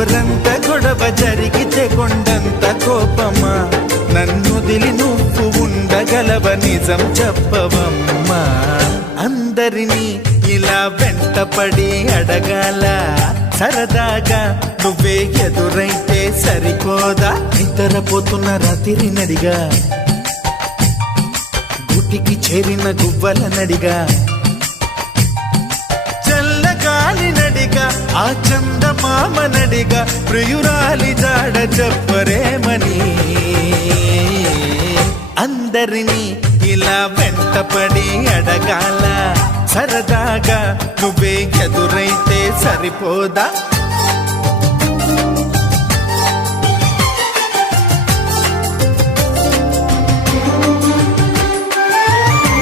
గోరంత గొడవ జరిగితే కొండంత కోపమా నన్నుదిలి నువ్వు ఉండగలవ నిజం చెప్పవమ్మా అందరినీ ఇలా వెంటపడి అడగాల సరదాగా నువ్వే ఎదురైతే సరిపోదా నిద్రపోతున్న రాత్రి నడిగా గుటికి చేరిన గువ్వల నడిగా చల్లగాలి నడిగా ఆ చందమామ నడిగా ప్రియురాలి జాడ చెప్పరేమని అందరినీ ఇలా వెంటపడి అడగాల సరదాగా నువ్వే ఎదురైతే సరిపోదా